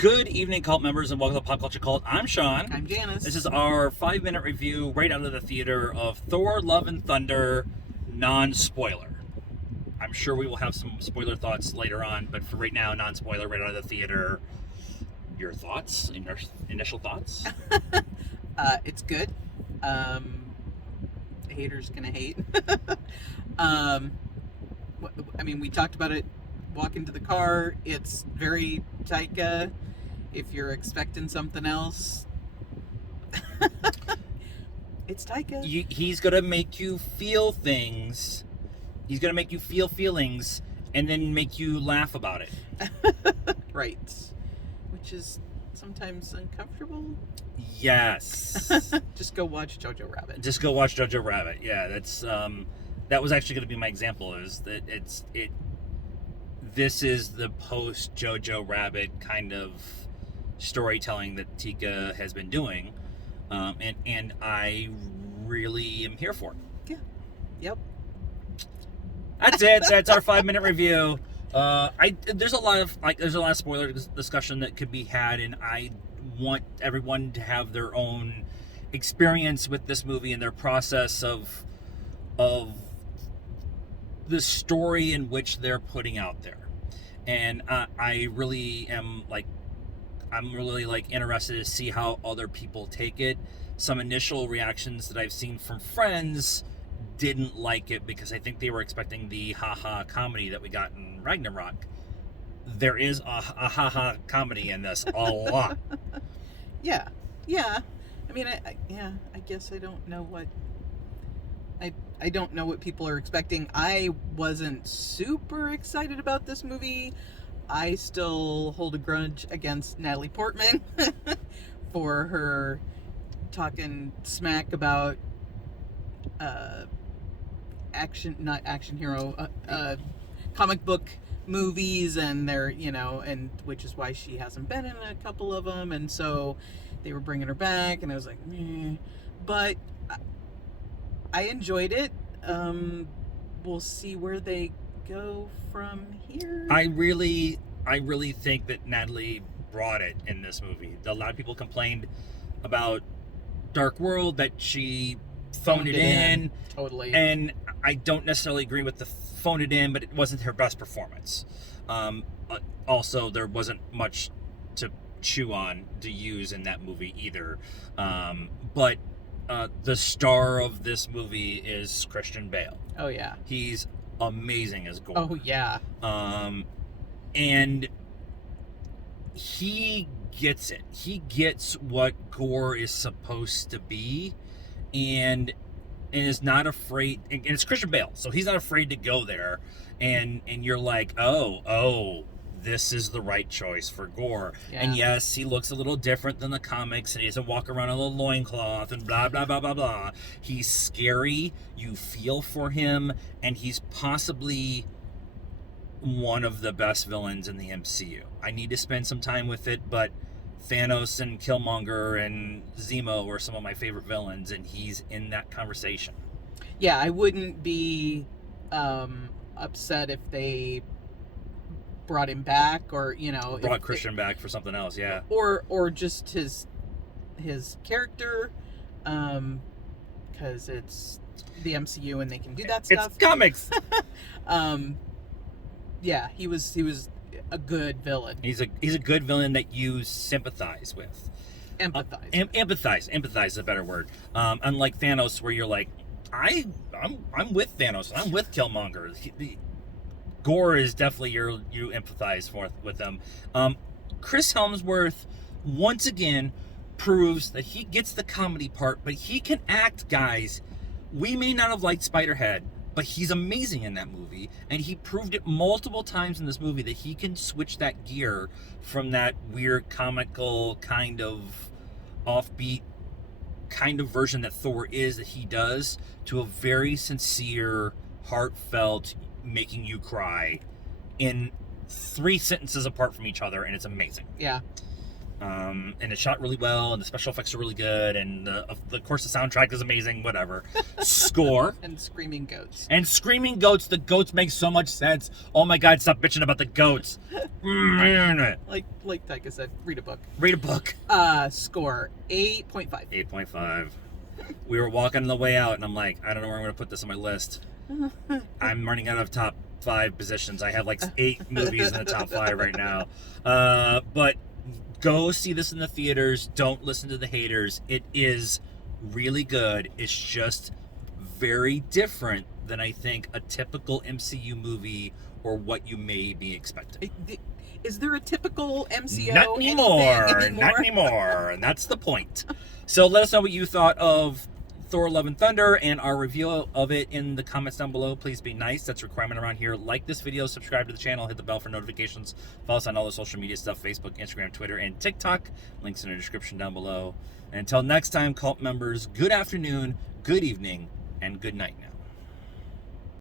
Good evening, cult members, and welcome to Pop Culture Cult. I'm Sean. I'm Janice. This is our 5-minute review right out of the theater of Thor, Love and Thunder, non-spoiler. I'm sure we will have some spoiler thoughts later on, but for right now, non-spoiler, right out of the theater. Your thoughts? Initial thoughts? It's good. Haters gonna hate. We talked about it walking to the car. It's very Taika. If you're expecting something else, it's Taika. He's gonna make you feel things. He's gonna make you feel feelings, and then make you laugh about it. Right. Which is sometimes uncomfortable. Yes. Just go watch Jojo Rabbit. Just go watch Jojo Rabbit. Yeah, that's that was actually going to be my example. Is that this is the post Jojo Rabbit kind of storytelling that Tika has been doing, and I really am here for it. Yeah. Yep. That's it. That's our 5-minute review. There's a lot of spoiler discussion that could be had, and I want everyone to have their own experience with this movie and their process of the story in which they're putting out there. And I really am I'm really interested to see how other people take it. Some initial reactions that I've seen from friends didn't like it because I think they were expecting the haha comedy that we got in Ragnarok. There is a haha comedy in this, a lot. Yeah. I mean, I guess I don't know what I don't know what people are expecting. I wasn't super excited about this movie. I still hold a grudge against Natalie Portman for her talking smack about comic book movies, and they're, and which is why she hasn't been in a couple of them, and so they were bringing her back, and I was like, meh. But I enjoyed it. We'll see where they go from here. I really think that Natalie brought it in this movie. A lot of people complained about Dark World, that she phoned it in. Totally. And I don't necessarily agree with the phone it in, but it wasn't her best performance. Also, there wasn't much to chew on to use in that movie either. But the star of this movie is Christian Bale. Oh yeah, he's amazing as Gore. Oh yeah. And he gets it. He gets what Gore is supposed to be, and is not afraid. And it's Christian Bale, so he's not afraid to go there. And you're like, oh. This is the right choice for Gore. Yeah. And yes, he looks a little different than the comics, and he doesn't walk around in a loincloth and blah, blah, blah, blah, blah. He's scary. You feel for him, and he's possibly one of the best villains in the MCU. I need to spend some time with it, but Thanos and Killmonger and Zemo are some of my favorite villains, and he's in that conversation. Yeah, I wouldn't be upset if they brought him back, or brought Christian back for something else, yeah, or just his character, because it's the MCU and they can do that stuff. It's comics. Yeah, he was a good villain. He's a good villain that you sympathize with. Empathize is a better word. Unlike Thanos, where you're like, I'm with Thanos, I'm with Killmonger. Gore is definitely you empathize with them. Chris Hemsworth once again proves that he gets the comedy part, but he can act, guys. We may not have liked Spiderhead, but he's amazing in that movie, and he proved it multiple times in this movie that he can switch that gear from that weird comical kind of offbeat kind of version that Thor is, that he does, to a very sincere, heartfelt, making you cry in 3 sentences apart from each other, and it's amazing. Yeah. And it's shot really well, and the special effects are really good, and of course the soundtrack is amazing. Whatever. Score. And screaming goats. And screaming goats. The goats make so much sense. Oh my God! Stop bitching about the goats. Like Taika said, read a book. Read a book. Score 8.5. 8.5. We were walking on the way out, and I'm like, I don't know where I'm going to put this on my list. I'm running out of top 5 positions. I have like 8 movies in the top 5 right now. But go see this in the theaters. Don't listen to the haters. It is really good. It's just very different than I think a typical MCU movie or what you may be expecting. Is there a typical MCU? Not anymore. Not anymore. And that's the point. So let us know what you thought of Thor Love and Thunder and our review of it in the comments down below. Please be nice. That's a requirement around here. Like this video, subscribe to the channel, hit the bell for notifications. Follow us on all the social media stuff, Facebook, Instagram, Twitter, and TikTok. Links in the description down below. And until next time, cult members, good afternoon, good evening, and good night now.